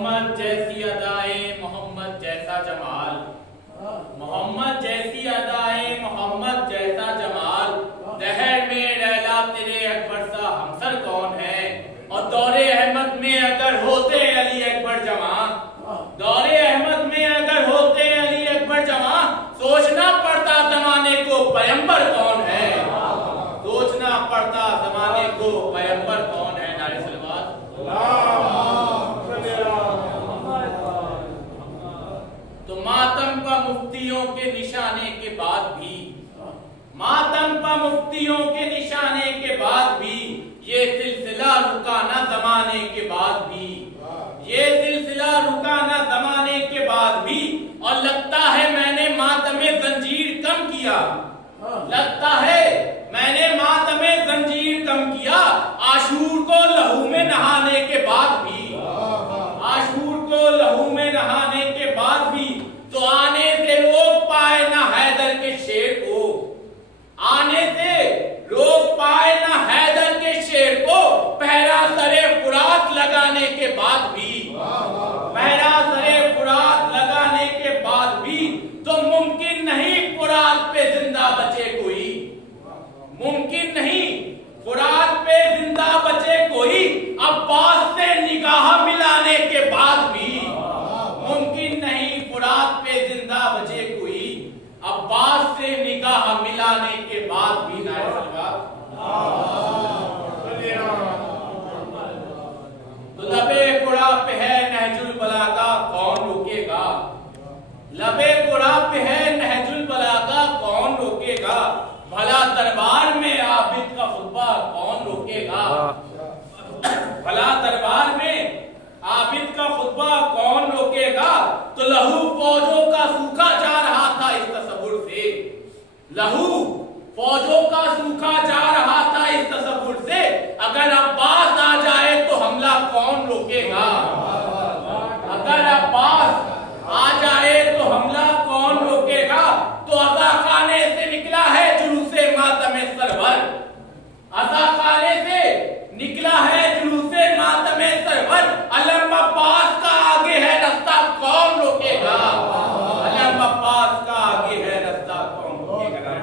मोहम्मद जैसी अदाएं, मोहम्मद जैसा जमाल, मोहम्मद जैसी अदाएं, मोहम्मद जैसा जमाल, दहर में लैला तेरे अकबर सा हमसर कौन है। और दौरे अहमद में अगर होते अली अकबर जमा, दौरे अहमद में अगर होते अली अकबर जमा, सोचना पड़ता जमाने को पैगंबर कौन है, सोचना पड़ता जमाने को पैगंबर कौन है। नारे सलवात। तो मातम पर मुफ्तियों के निशाने के बाद भी, मातम पर मुफ्तियों के निशाने के बाद भी, ये सिलसिला रुका ना जमाने के बाद भी, ये सिलसिला रुका ना जमाने के बाद भी। और लगता है मैंने मातमे जंजीर कम किया, लगता है मैंने मातमे जंजीर कम किया, आशूर को लहू में नहाने के बाद भी, आशूर को लहू में नहाने के बाद भी। तो आने से रोक पाए ना हैदर के शेर को, आने से रोक पाए ना हैदर के शेर को, पहरा सरे फुरात लगाने के बाद भी, पहरा सरे फुरात लगाने के बाद भी। तो मुमकिन नहीं फुरात पे जिंदा बचे कोई, मुमकिन नहीं फुरात पे जिंदा बचे कोई, अब्बास से निगाह मिलाने के बाद भी, मुमकिन नहीं फुरात पे जिंदा बचे कोई, अब्बास से निगाह मिलाने के बाद भी। नारे सलवात। तो लबे कुड़ा पे है नहजुल बलागा कौन रोकेगा, लबे कुड़ा पे है नहजुल बलागा कौन रोकेगा, भला दरबार में आबिद का खुतबा कौन रोकेगा, भला दरबार में आबिद का खुतबा कौन रोकेगा। तो लहू फौजों का सूखा जा रहा था इस तसव्वुर से, लहू फौजों का सूखा जा रहा था इस तसव्वुर से, अगर अब्बास आ जाए तो हमला कौन रोकेगा, अगर अब्बास आ जाए तो हमला कौन रोकेगा। तो अज़ा खाने से निकला है जुलूसे मातमे सरवर, अज़ा खाने से निकला है जुलूसे मातमे सरवर, अलम अब्बास का आगे है रास्ता कौन रोकेगा, अलम अब्बास का आगे है रास्ता कौन रोकेगा।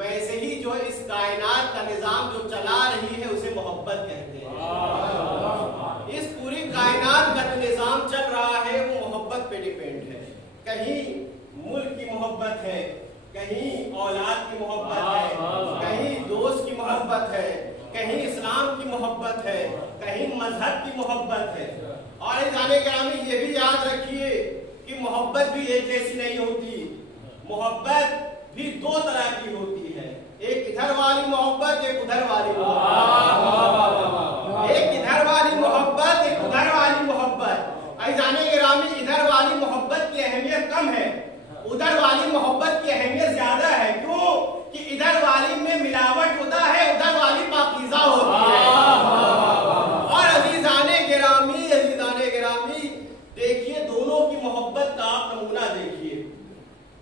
वैसे ही जो इस कायनात का निजाम जो चला रही है उसे मोहब्बत कहते हैं। इस पूरी कायनात का जो निजाम चल रहा है वो मोहब्बत पे डिपेंड है। कहीं मुल्क की मोहब्बत है, कहीं औलाद की मोहब्बत है, कहीं दोस्त की मोहब्बत है, कहीं इस्लाम की मोहब्बत है, कहीं मजहब की मोहब्बत है। और जाने ग्रामी ये भी याद रखिए कि मोहब्बत भी एक जैसी नहीं होती। मोहब्बत भी दो तरह की होती है, एक इधर वाली मोहब्बत, एक उधर वाली मोहब्बत। एक इधर वाली मोहब्बत, एक उधर वाली मोहब्बत। आई जाने ग्रामी इधर वाली मोहब्बत की अहमियत कम है, उधर वाली मोहब्बत की अहमियत ज्यादा है। क्यों कि इधर वाली में मिलावट होता है, उधर वाली पाकीज़ा होती है। और अजीजाने गिरामी देखिए दोनों की मोहब्बत का आप नमूना देखिए।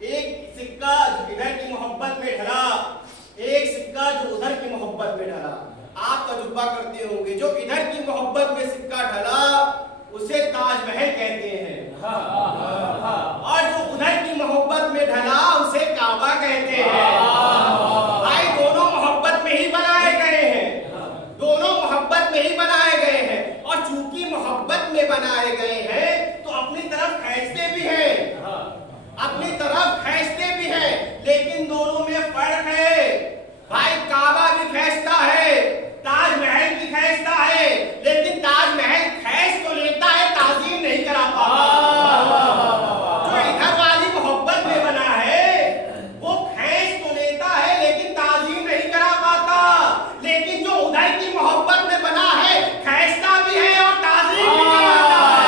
एक सिक्का जो इधर की मोहब्बत में ढला, एक सिक्का जो उधर की मोहब्बत में ढला। आप तजुर्बा करते होंगे, जो इधर की मोहब्बत में सिक्का ढला उसे ताजमहल कहते हैं, और जो उधर की मोहब्बत में ढला उसे काबा कहते हैं। भाई दोनों मोहब्बत में ही बनाए गए हैं, दोनों मोहब्बत में ही बनाए गए हैं। और चूंकि मोहब्बत में बनाए गए हैं तो अपनी तरफ खींचते भी हैं, अपनी तरफ खींचते भी हैं, लेकिन दोनों में फर्क है। भाई काबा भी खींचता है, ताजमहल भी खींचता है, लेकिन ताजमहल खींच तो लेता है, ताजीम नहीं करा पाता। जो इधर वाली मोहब्बत में बना है वो खींच तो लेता है लेकिन ताजीम नहीं करा पाता। लेकिन जो उधर की मोहब्बत में बना है खींचता भी है और ताजीम भी कराता है।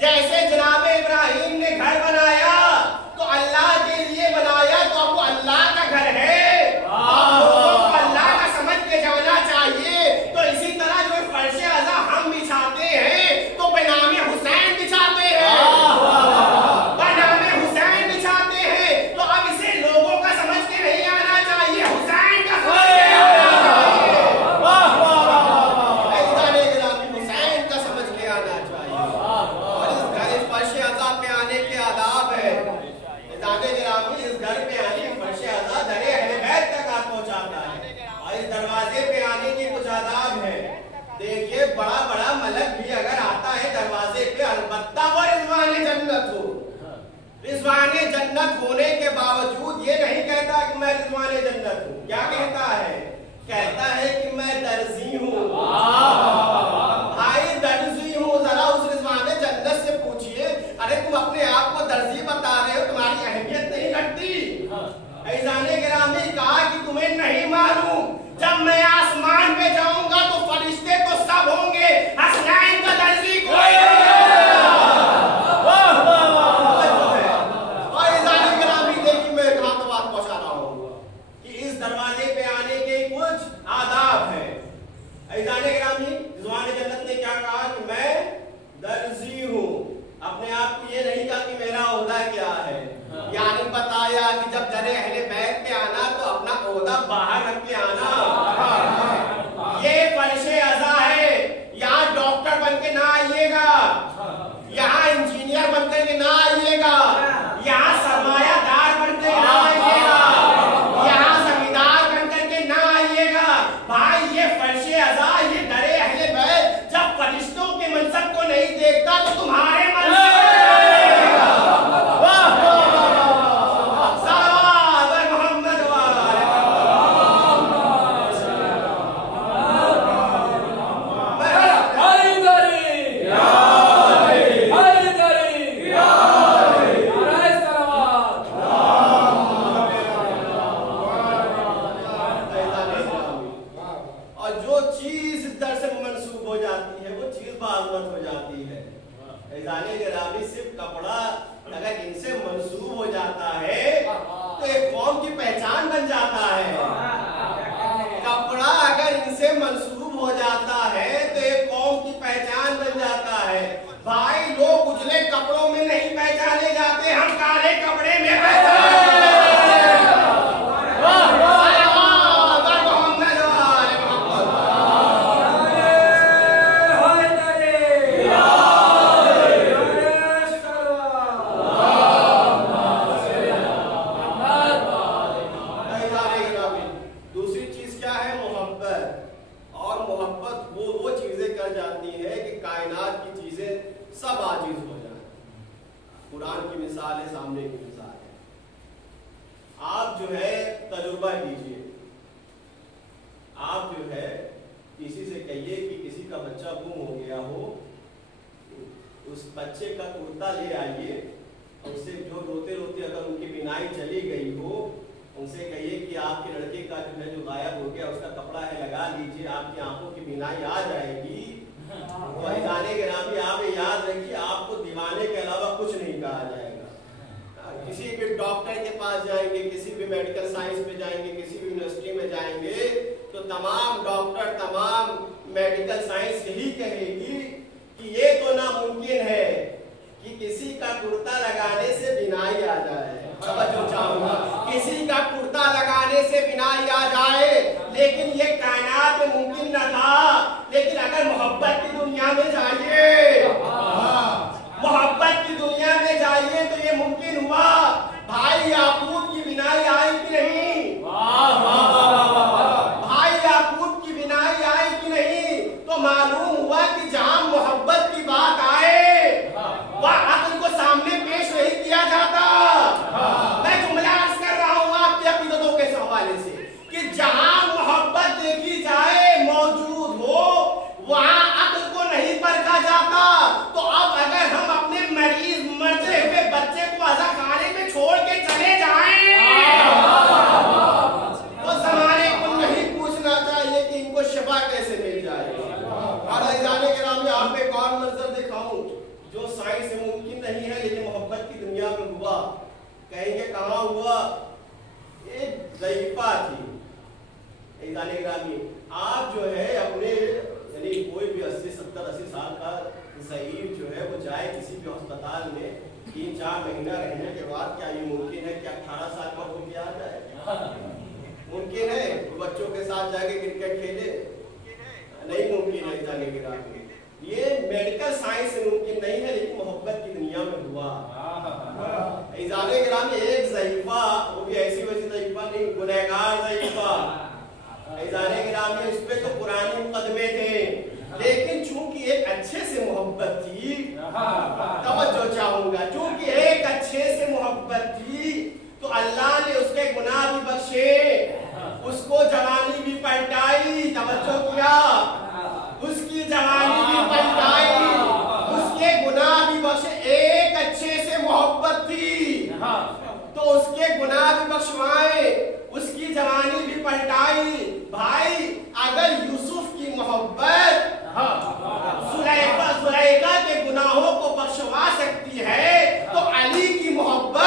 जैसे जनाब इब्राहिम ने घर बनाया तो अल्लाह के लिए बनाया, इस दरवाजे पे आने के कुछ आदाब है। ऐजाने गिरामी, रिजवान जन्नत ने क्या कहा कि मैं दर्जी हूँ। अपने आप को ये नहीं कहा कि मेरा ओहदा क्या है, यानी बताया कि जब दरे अहले बैत पे आना तो अपना ओहदा बाहर रख के आना। ये फर्शे अज़ा है, यहाँ डॉक्टर बन के ना आइएगा, यहाँ इंजीनियर बनकर के ना आइएगा, यहाँ सरमायादार बन के ना आइएगा, यहाँ जमींदार बनकर के ना आइएगा। भाई ये फर्शे अज़ा, ये दरे अहले बैत जब फरिश्तों के मनसब को नहीं देखता तो तुम्हारे मनसब आप जो है अपने यानी कोई भी 80-70-80 साल का ज़ईफ़ जो है वो जाए किसी भी अस्पताल में 3-4 महीना रहने के बाद, क्या ये मुमकिन है कि 18 साल का हो गया आ जाए? मुमकिन है? बच्चों के साथ जाके क्रिकेट खेले? नहीं मुमकिन है जाने के बाद। ये मेडिकल साइंस से मुमकिन नहीं है, लेकिन मोहब्बत की दुनिया में हुआ। इजाज़े गिरामी एक ज़ईफ़ा, वो भी ऐसी वैसी ज़ईफ़ा नहीं, गुनहगार ज़ईफ़ा। इजाज़े गिरामी इस पे तो पुराने मुकदमे थे, लेकिन चूंकि एक अच्छे से मोहब्बत थी, तवज्जो चाहूंगा, चूंकि एक अच्छे से मोहब्बत थी तो अल्लाह ने उसके गुनाह भी बख्शे, उसको जवानी भी पलटाई। तवज्जो किया? उसकी जवानी भी पलटाई, उसके गुनाह भी बख्शे। एक अच्छे से मोहब्बत थी तो उसके गुनाह भी बख्शवाए, उसकी जवानी भी पलटाई। भाई अगर यूसुफ की मोहब्बत जुलैखा के गुनाहों को बख्शवा सकती है तो अली की मोहब्बत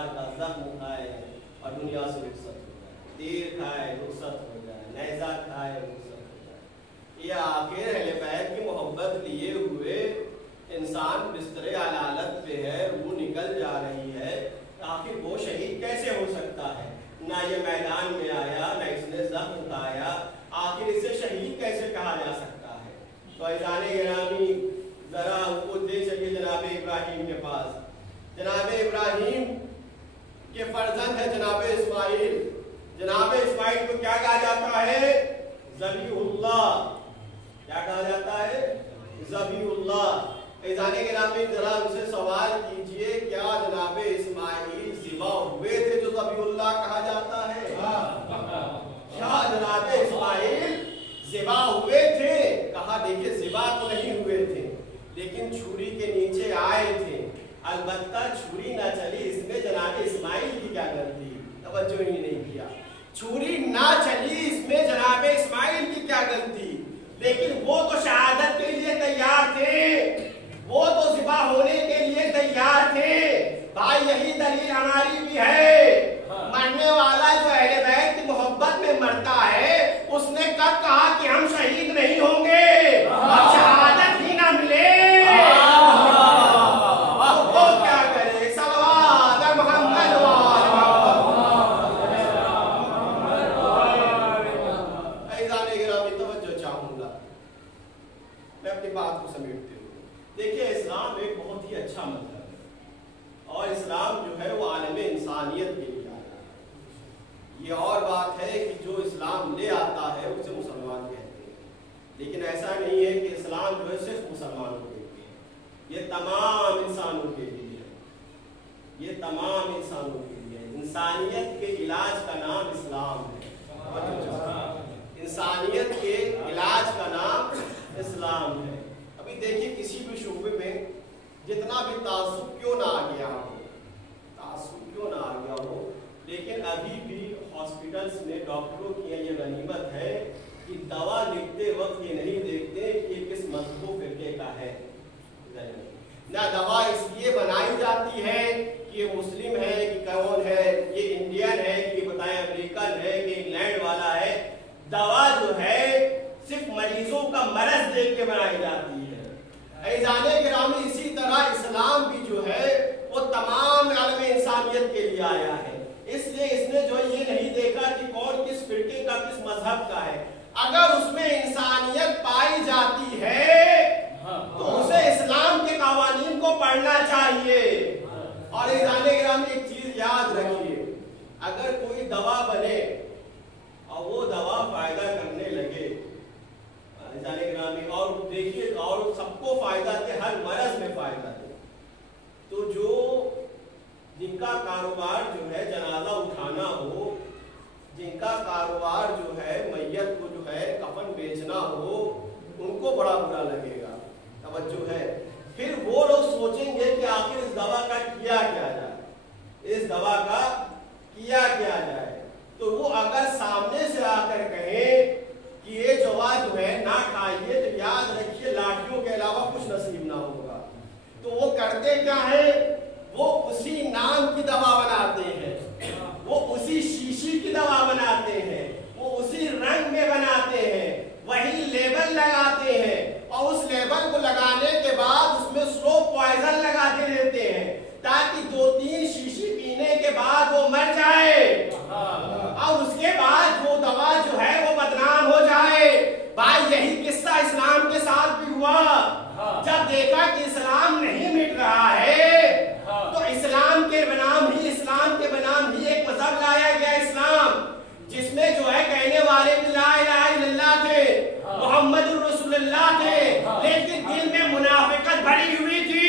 हजार का जख्म खाए और दुनिया से रुखसत हो जाए, तीर खाए रुखसत हो जाए, नेज़ा खाए रुखसत हो जाए। ये आखिर अहले बैत की मोहब्बत लिए हुए इंसान बिस्तरे अलालत पे है, वो निकल जा रही है, आखिर वो शहीद कैसे हो सकता है? ना ये मैदान में आया, ना इसने जख्म खाया, आखिर इसे शहीद कैसे कहा जा सकता है? तो अज़ाने गिरामी जरा उनको देख सके जनाब इब्राहिम के पास। जनाब इब्राहिम के फर्जंद है जनाब इस्माइल। जनाब इस्माइल को क्या कहा जाता है? ज़बीहुल्लाह। क्या कहा जाता है? ज़बीहुल्लाह। अज़ाने गिरामी जरा उनसे सवाल कीजिए, क्या जनाब इस्माइल ज़िबा हुए थे जो ज़बीहुल्लाह कहा जाता है? क्या जनाब इस्माइल ज़िबा हुए थे? कहा देखिए ज़िबा तो नहीं हुए थे, लेकिन छुरी के नीचे आए थे। अलबत्ता छुरी ना चली, इसमें जनाब इस्माइल की क्या गलती? तवज्जो ही नहीं किया। छुरी ना चली, इसमें जनाब इस्माइल की क्या गलती? लेकिन वो तो शहादत के लिए तैयार थे, वो तो ज़िबा होने के लिए तैयार थे। भाई यही दलील हमारी भी है। मरने वाला जो अहले बैत की मोहब्बत में मरता है, उसने कब कहा कि हम शहीद नहीं होंगे? अब शहादत ही ना मिले तो वो क्या करे? सल्लल्लाहु मोहम्मद ऐज़ाने गिरामी तवज्जो चाहूंगा, मैं अपनी बात को समेटते हुए। देखिए इस्लाम एक बहुत ही अच्छा मजहब है और इस्लाम जो है वो आलमे इंसानियत के लिए आया है। ये और बात है कि जो इस्लाम ले आता है उसे मुसलमान कहते हैं, लेकिन ऐसा नहीं है कि इस्लाम जो है सिर्फ मुसलमानों के लिए, ये तमाम इंसानों के लिए है, ये तमाम इंसानों के लिए। इंसानियत के इलाज का नाम इस्लाम है। इंसानियत के इलाज का नाम इस्लाम है। अभी देखिए किसी भी शोबे में जितना भी तासुब क्यों ना आ गया हो, तासुब क्यों ना आ गया हो, लेकिन अभी भी हॉस्पिटल्स में डॉक्टरों की ये गनीमत है कि दवा लिखते वक्त ये नहीं देखते कि ये किस मज़हब फिरके का है। ना दवा इसलिए बनाई जाती है कि ये मुस्लिम है कि कौन है, ये इंडियन है कि बताएं अमेरिकन है कि इंग्लैंड वाला है। दवा जो है सिर्फ मरीजों का मरज देख के बनाई जाती है। ऐज़ाने गिरामी इसी तरह इस्लाम भी जो है वो तमाम आलम इंसानियत के लिए आया है। इसलिए इसने जो ये नहीं देखा कि कौन किस फिरके का किस मजहब का है। अगर उसमें इंसानियत पाई जाती है तो उसे इस्लाम के कवानीन को पढ़ना चाहिए। और ऐज़ाने गिरामी एक चीज याद रखिए, अगर कोई दवा बने और वो दवा फायदा करने लगे और देखिए और सबको फायदा दे, हर मरज में फायदा दे, तो जो जिनका कारोबार जो है जनाजा उठाना हो, जिनका कारोबार जो है मैयत को जो है कफन बेचना हो, उनको बड़ा बुरा लगेगा। तवज्जो है। फिर वो लोग सोचेंगे कि आखिर इस दवा का किया क्या जाए, इस दवा का किया क्या जाए। तो वो अगर सामने से आकर कहें कि ये दवा जो है ना खाइए, तो याद रखिए लाठियों के अलावा कुछ नसीब ना होगा। तो वो करते क्या है, वो उसी नाम की दवा बनाते हैं, वो उसी शीशी की दवा बनाते हैं, वो उसी रंग में बनाते हैं, वही लेबल लगाते हैं और उस लेबल को लगाने के बाद उसमें स्लो पॉइजन लगा के देते हैं ताकि 2-3 शीशी पीने के बाद वो मर जाए और उसके बाद वो दवा जो है वो बदनाम हो जाए। भाई यही किस्सा इस्लाम के साथ भी हुआ। जब देखा कि इस्लाम नहीं मिट रहा है तो इस्लाम के बनाम ही एक मजहब लाया गया, इस्लाम, जिसमें जो है कहने वाले भी ला इलाहा इल्लल्लाह थे, मोहम्मदुर रसूलुल्लाह थे, लेकिन दिल में मुनाफिकत भरी हुई थी।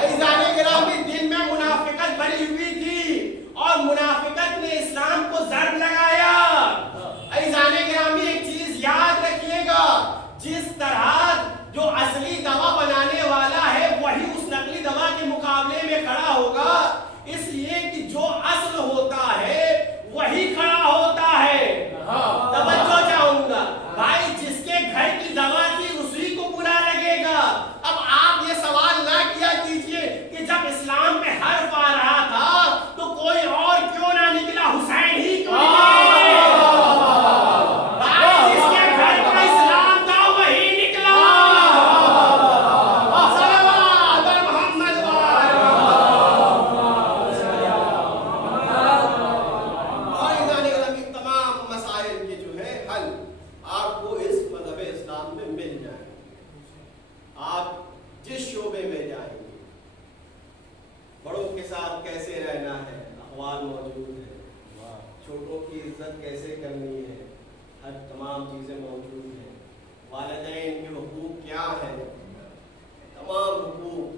ऐज़ाने गिरामी दिल में मुनाफिकत भरी हुई थी और मुनाफिकत ने इस्लाम को ज़र्ब लगाया। ऐज़ाने गिरामी एक चीज याद रखिएगा, जिस तरह जो असली दवा बनाने वाले साथ कैसे रहना है, अहवाल मौजूद है। छोटों की इज्जत कैसे करनी है, हर तमाम चीज़ें मौजूद हैं। वालिदैन के हुकूक क्या है, तमाम हुकूक,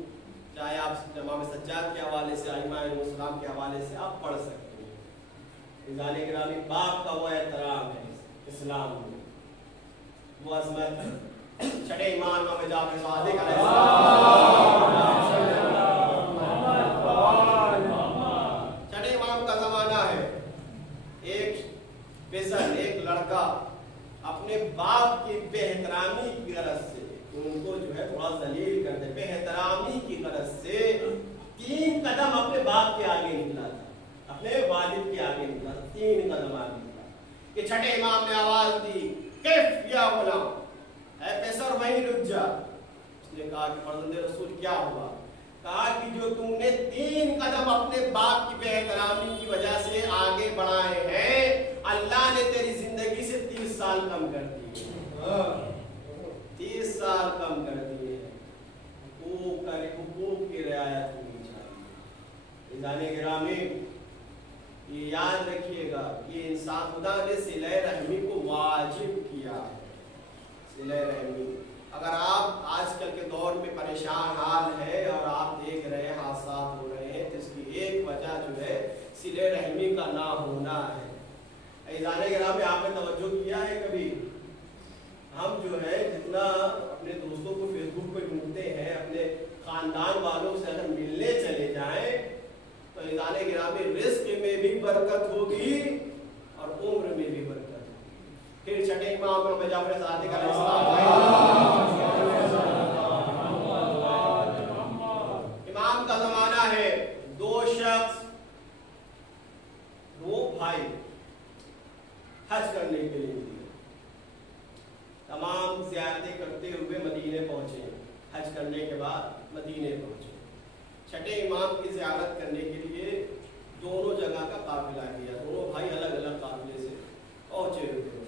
चाहे आप इमाम सज्जाद के हवाले से, आइम्मा-ए-इस्लाम के हवाले से आप पढ़ सकते हैं। जाने गिरामी बाप का वो एहतराम है इस्लाम में, वो अज़मत है। छठे इमाम में जाफर सादिक छठे इमाम का ज़माना है। एक बेसन, एक लड़का अपने बाप की बेहतरामी की गरज से उनको जो है थोड़ा जलील कर दे, बेहतरामी की गरज से 3 कदम अपने बाप के आगे निकला था, अपने वालिद के आगे निकला, 3 कदम आगे निकला। कि छठे इमाम ने आवाज दी, कैफ या गुलाम, ऐ पेशर वहीं रुक जा। उसने कहा कि फर्जंदे रसूल क्या हुआ? कहा कि जो तुमने 3 कदम अपने बाप की बेहतरामी की वजह से आगे बढ़ाए हैं, अल्लाह ने तेरी जिंदगी से 30 साल कम कर दिए। 30 साल कम कर दिए। हुकूक की रियायत होनी चाहिए। जाने गिरामी, ये याद रखिएगा कि इंसान, खुदा ने सिले रहमी को वाजिब किया है। सिले रहमी, अगर आप आजकल के दौर में परेशान हाल है और आप देख रहे हैं हादसा हो रहे हैं, तो इसकी एक वजह जो है सिले रहमी का ना होना है। जाने गिरामी, आपने तवज्जो किया है कभी? हम जो है जितना अपने दोस्तों को फेसबुक पे ढूंढते हैं, अपने खानदान वालों से अगर मिलने चले जाएं तो इजाने गिरामी रिस्क में भी बरकत होगी और उम्र में भी बरकत होगी। फिर छठे इमाम में जाफर सादिक इमाम का जमाना है। 2 शख्स, 2 भाई हज करने के लिए तमाम ज़ियारतें करते हुए मदीने पहुंचे। हज करने के बाद मदीने पहुंचे। छठे इमाम की ज़ियारत करने के लिए दोनों जगह का काफिला किया। दोनों भाई अलग अलग काफिले से पहुंचे हुए थे।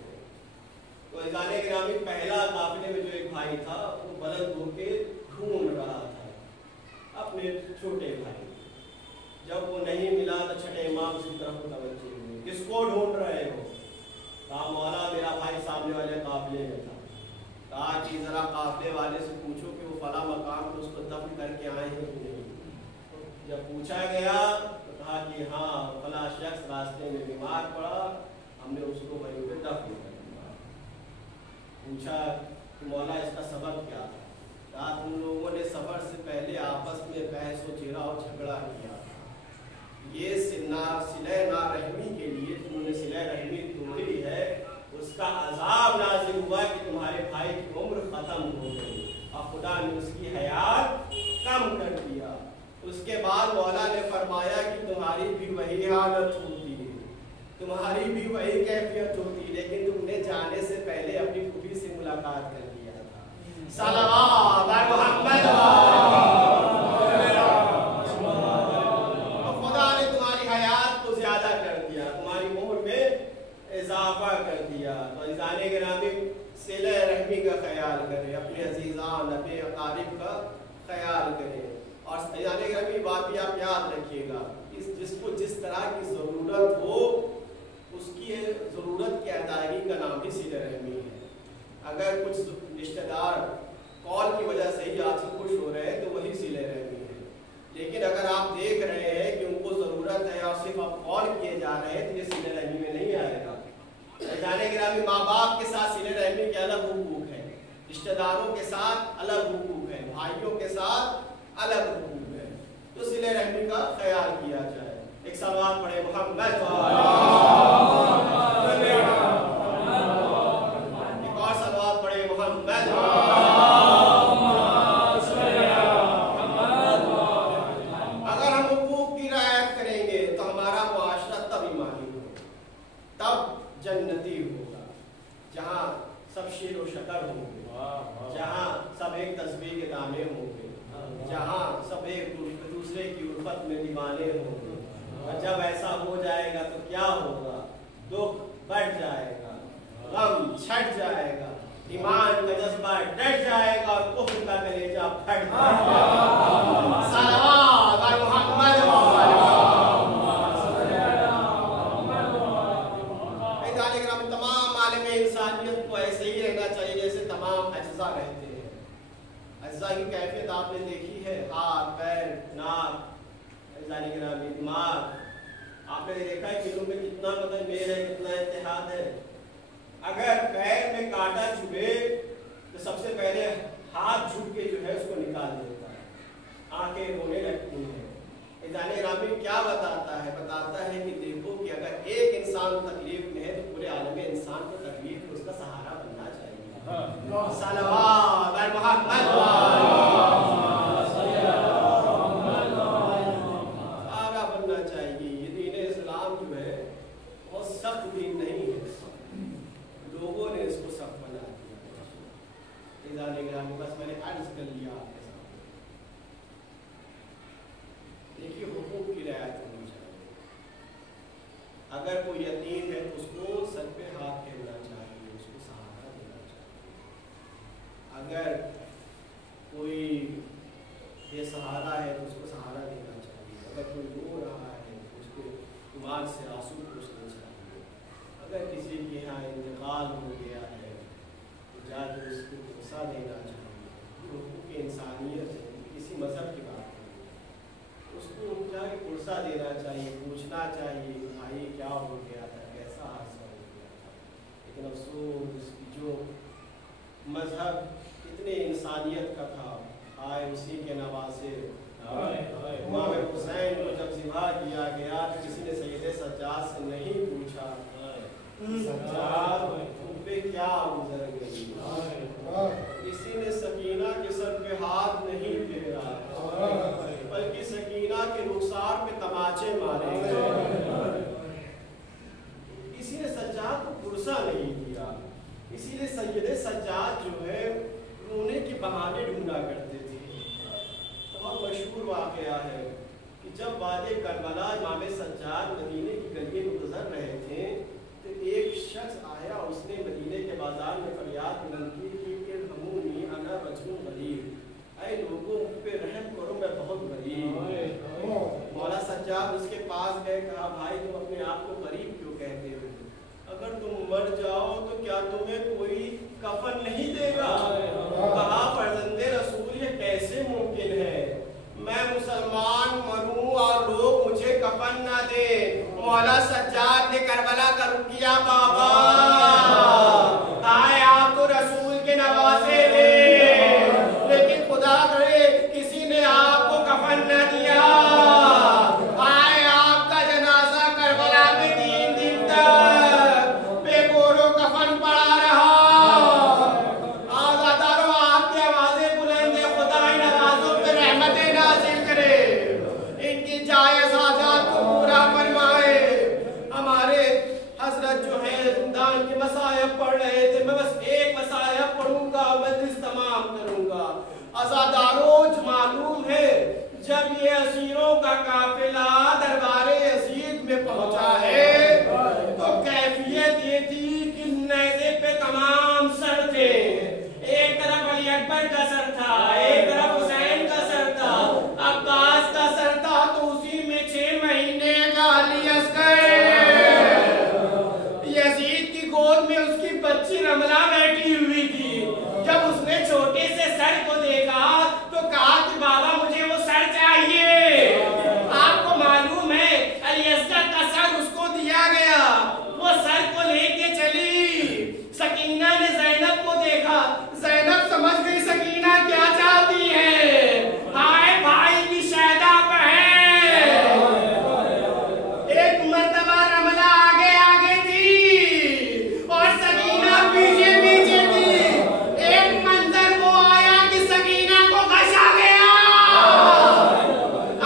तो इजाने गिरामी, पहला काफिले में जो एक भाई था वो बुलंद होकर ढूंढ रहा था अपने छोटे भाई। जब वो नहीं मिला तो छठे इमाम की तरफ तवज्जो हुई, किसको ढूंढ रहे हो? कहा मौला मेरा भाई सामने वाले काफिले में था। कहा कि जरा काफिले वाले से पूछो कि वो फला मकाम पर उसको दफन करके आए हैं कि नहीं। जब पूछा गया तो कहा कि हाँ, फला शख्स रास्ते में बीमार पड़ा, हमने उसको वहीं पे दफन कर दिया। पूछा कि मौला इसका सबब क्या था? कहा तुम लोगों ने सफर से पहले आपस में बहस व चेरा और झगड़ा किया। ये सिले ना रहमी के लिए तुमने सिले रहमी तोड़ी है, उसका अजाब नाज़िल हुआ कि तुम्हारे भाई की उम्र खत्म हो गई और खुदा ने उसकी हयात कम कर दिया। उसके बाद मौला ने फरमाया कि तुम्हारी भी वही हालत होती है, तुम्हारी भी वही कैफियत होती, लेकिन तुमने जाने से पहले अपनी फूफी से मुलाकात कर लिया था। सलावत मोहम्मद, खुदा ने तुम्हारी हयात को ज्यादा कर दिया, तुम्हारी उम्र में इजाफा कर दिया। तो इजाने गिरामी, सिले रहमी का ख्याल करें, अपने अजीज़ान, अपने अकारिब का ख्याल करें। और इजाने गिरामी बात भी आप याद रखिएगा, जिसको जिस तरह की ज़रूरत हो उसकी ज़रूरत की अदायगी का नाम भी सिले रहमी है। अगर कुछ रिश्तेदार कॉल की वजह से ही आपसे खुश हो रहे हैं तो वही सिले रहमी है। लेकिन अगर आप देख रहे हैं कि उनको ज़रूरत है और सिर्फ आप कॉल किए जा रहे हैं तो ये सिले रहमी में नहीं आएगा। जाने गिरामी, माँ बाप के साथ सिले रहमी के अलग हुकूक है, रिश्तेदारों के साथ अलग हुकूक है, भाइयों के साथ अलग हुकूक है। तो सिले रहमी का ख्याल किया जाए। एक सवाल पढ़े मोहम्मद, एक और सवाल पढ़े मोहम्मद। अगर हम हुकूक की रियायत करेंगे तो हमारा मुआशरा तब ईमानी होगा, तब जन्नती होगा, जहाँ सब शेर व शकर होंगे, जहाँ सब एक तस्बीह के दाने होंगे, जहाँ सब एक दूसरे की उल्फत में दीवाने होंगे। और जब ऐसा हो जाएगा तो क्या होगा? दुख बढ़ जाएगा, गम छट जाएगा, ईमान का जज्बा डट जाएगा और कुफ्र का कलेजा फट जाएगा। सलावत मोहम्मद। आपने देखी है, हाथ, पैर, नाक, जाने के नाम दिमाग, आपने देखा है कि इनों में कितना मतलब मेल है, कितना इत्तेहाद है। अगर पैर में कांटा चुभे तो सबसे पहले हाथ झुक के जो है उसको निकाल देता है, आंखें रोने लगती हैं। जाने रामी क्या बताता है? बताता है कि देखो कि अगर एक इंसान तकलीफ में है तो पूरे आलम में इंसान को तकलीफ में उसका सहारा बनना चाहिए। सल्लल्लाहु अलैहि सहारा बनना चाहिए। ये दीन इस्लाम जो है बहुत सख्त दीन नहीं है, लोगों ने इसको सख्त बना दिया। जाने ग्रामी बस मैंने अर्ज कर लिया आपके सामने। देखिए हुकूक की रियायत होनी चाहिए। अगर कोई यतीम है तो उसको सर पे हाथ फेरना चाहिए, उसको सहारा देना चाहिए। अगर कोई बेसहारा है तो उसको सहारा देना चाहिए। अगर कोई रो रहा है तो उसको दिमाग से आंसू पोंछने चाहिए। अगर किसी के यहाँ इंतकाल हो गया है तो जाकर उसको भरोसा देना चाहिए। हुकूक इंसानियत है, किसी मजहब की बात नहीं, उसको जाके भरोसा देना चाहिए, पूछना चाहिए भाई क्या हो गया था, कैसा हादसा हो गया था। लेकिन अफसोस जो मजहब इतने इंसानियत का था, आए उसी के नवासे इमाम हुसैन को जब ज़िबा किया गया तो किसी ने सैयद सज्जाद से नहीं पूछा सज्जाद तुम पे क्या गुजर गई, किसी ने सकीना के सर पे हाथ नहीं फेरा बल्कि सकीना के रुखसार पे तमाचे मारे गए। किसी ने सज्जाद को पुरसा नहीं दिया। इसीलिए सैयद सज्जाद जो है रोने के बहाने ढूंढा करते थे। बहुत मशहूर वाक़या है कि जब वादे करबला इमाम सज्जाद मदीने की गली में गुजर रहे थे तो एक शख्स आया, उसने मदीने के बाजार में फरियाद बुलंद की कि इरहमूनी अना रजुल गरीब, ऐ लोगों पे रहम करो मैं बहुत गरीब। मौला सज्जाद उसके पास गए, कहा भाई तुम अपने आप को गरीब क्यों कहते हो? अगर तुम मर जाओ तो क्या तुम्हें कोई कफन नहीं देगा? कहा फर्जंदे रसूल ये कैसे मुमकिन है, मैं मुसलमान मरूं और लोग मुझे कफन ना दे। मौला सज्जाद ने करबला का रुख किया, बाबा आए आप तो रसूल के नवासे थे, लेकिन खुदा करे किसी ने आपको कफन न दिया। आए आपका जनाजा करबला में 3 दिन तक बेगोरो कफन पड़ा रहा। आज़ादारों आपकी आवाजें बुलंद है, खुदा इन आवाजों पे रहमतें नाज़िल करे, इनकी जायज़ हाजात को पूरा फरमाए। हमारे हजरत जो है जिंदान के मसायब पढ़ रहे थे, मैं बस एक मसायब पढ़ूंगा, मजलिस तमाम करूंगा। आज़ादारों मालूम है जब ये असीरों का काफिला दरबारे यजीद में पहुंचा है तो कैफियत ये थी कि नेज़े पे तमाम सर थे। एक तरफ अली अकबर का सर था, एक तरफ हुसैन का सर था, अब्बास का सर था, तो उसी में 6 महीने का अली असगर, यजीद की गोद में उसकी बच्ची रमला बैठी हुई थी। जब उसने छोटे से सर को देखा तो कहा कि बाबा मुझे वो सर चाहिए। आपको मालूम है अली असगर का सर उसको दिया गया, वो सर को लेके चली। सकीना ने ज़ैनब को देखा, ज़ैनब समझ गई सकीना क्या चाहती है। हाय भाई की शहदा बहन। एक मर्तबा रमला आगे आगे थी और सकीना पीछे पीछे थी। एक मंजर वो आया कि सकीना को घसा गया।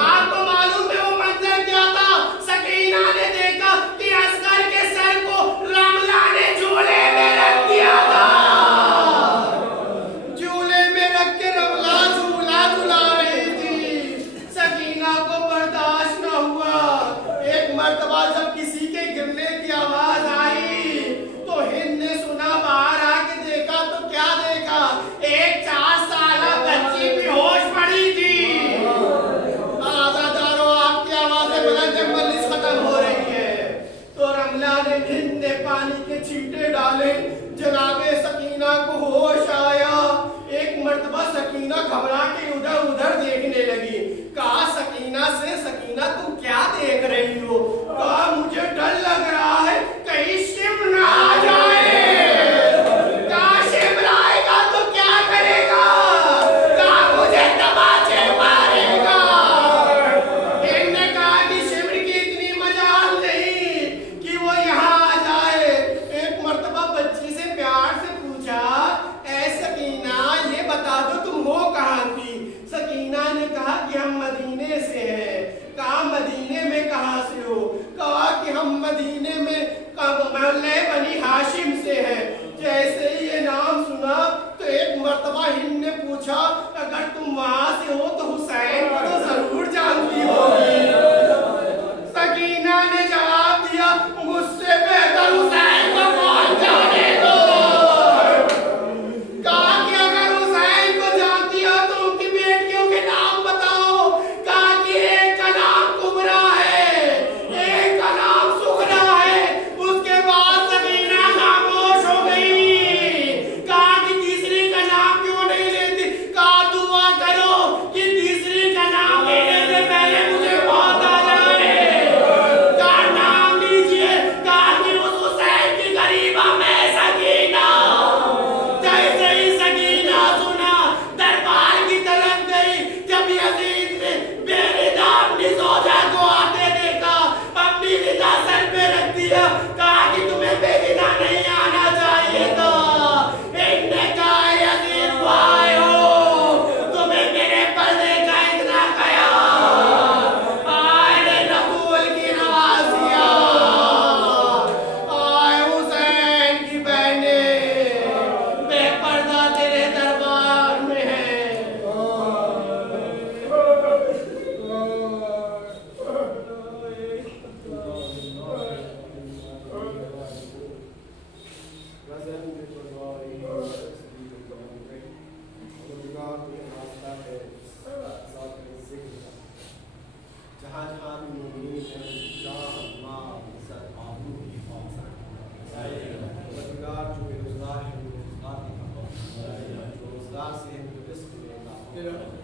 आपको मालूम है वो मंजर क्या था? सकीना ने देखा कि असगर के सर को रमला ने झूले में रख दिया था। झूले में रख के रमला झूला झूला रही थी। सकीना को बर्दाश्त न हुआ। एक मर्तबा जब किसी के गिरने की आवाज आई तो हिंद ने सुना, बाहर आके देखा तो क्या देखा? एक 4 साला बच्ची बेहोश पड़ी थी। आज़ादारों आपकी आवाजें बुलंद, जब मजलिस खत्म हो रही है तो रमला ने हिंद ने पानी के छींटे डाले, जनाबे सकीना को होश आया। एक मर्तबा सकीना घबरा के उधर उधर देखने लगी। कहा सकीना से, सकीना तुम क्या देख रही हो? कहा मुझे डर लग रहा है कहीं शिव ना आ जाए। कहा शिव आएगा तो क्या करेगा? कहा मुझे तमाचे मारेगा। इनने कहा कि शिव की इतनी मजाल नहीं कि वो यहाँ आ जाए। एक मर्तबा बच्ची से प्यार से पूछा, ऐ सकीना ये बता दो तुम हो कहाँ की? सकीना ने कहा कि हम मदीने से हैं। कहा मदीने में कहाँ से हो? कहा कि हम मदीने में मोहल्ले बनी हाशिम से हैं। जैसे ही ये नाम सुना तो एक मर्तबा हिंद ने पूछा, अगर तुम वहां से हो तो हुसैन को तो जरूर जानती होगी। सकीना ने जवाब दिया, मुझसे बेहतर हुसैन को कौन जाने दो। कहा कि अगर हुसैन को जानती हो तो उनकी बेटियों के नाम बताओ। कहा कि एक का नाम कुबरा है, एक का नाम सुगरा है। उसके बाद सकीना खामोश हो गई। कहा कि तीसरी का नाम क्यों नहीं लेती? कहा दुआ करो कि तीसरी का नाम लेने से पहले मुझे मौत आ जाए। कहा नाम लीजिए। कहा कि उस हुसैन की गरीबा मैं सकीना। जैसे ही सकीना सुना दरबार की तरफ गई। जब यजीद ने बेरिदा अपनी ज़ौजा को आते देखा, अपनी रिदा सर पे रख दिया। कहा कि तुम्हें बेरिदा नहीं आना चाहिए था। इनने कहा यजीद भाई हो, तुम्हें मेरे पर्दे का इतना ख्याल। आए रसूल की नवाजिया, आए हुसैन की बहने, बेपर्दा तेरे दरबार में है। जहाँ जहाँ भी मोमिनीन हैं, जान, माल, इज्जत, आबरू की हिफाज़त। परवरदिगार जो बेरोज़गार हैं उनको रोज़गार देगा, जो रोज़गार से हैं उनको रिज़्क़ देगा।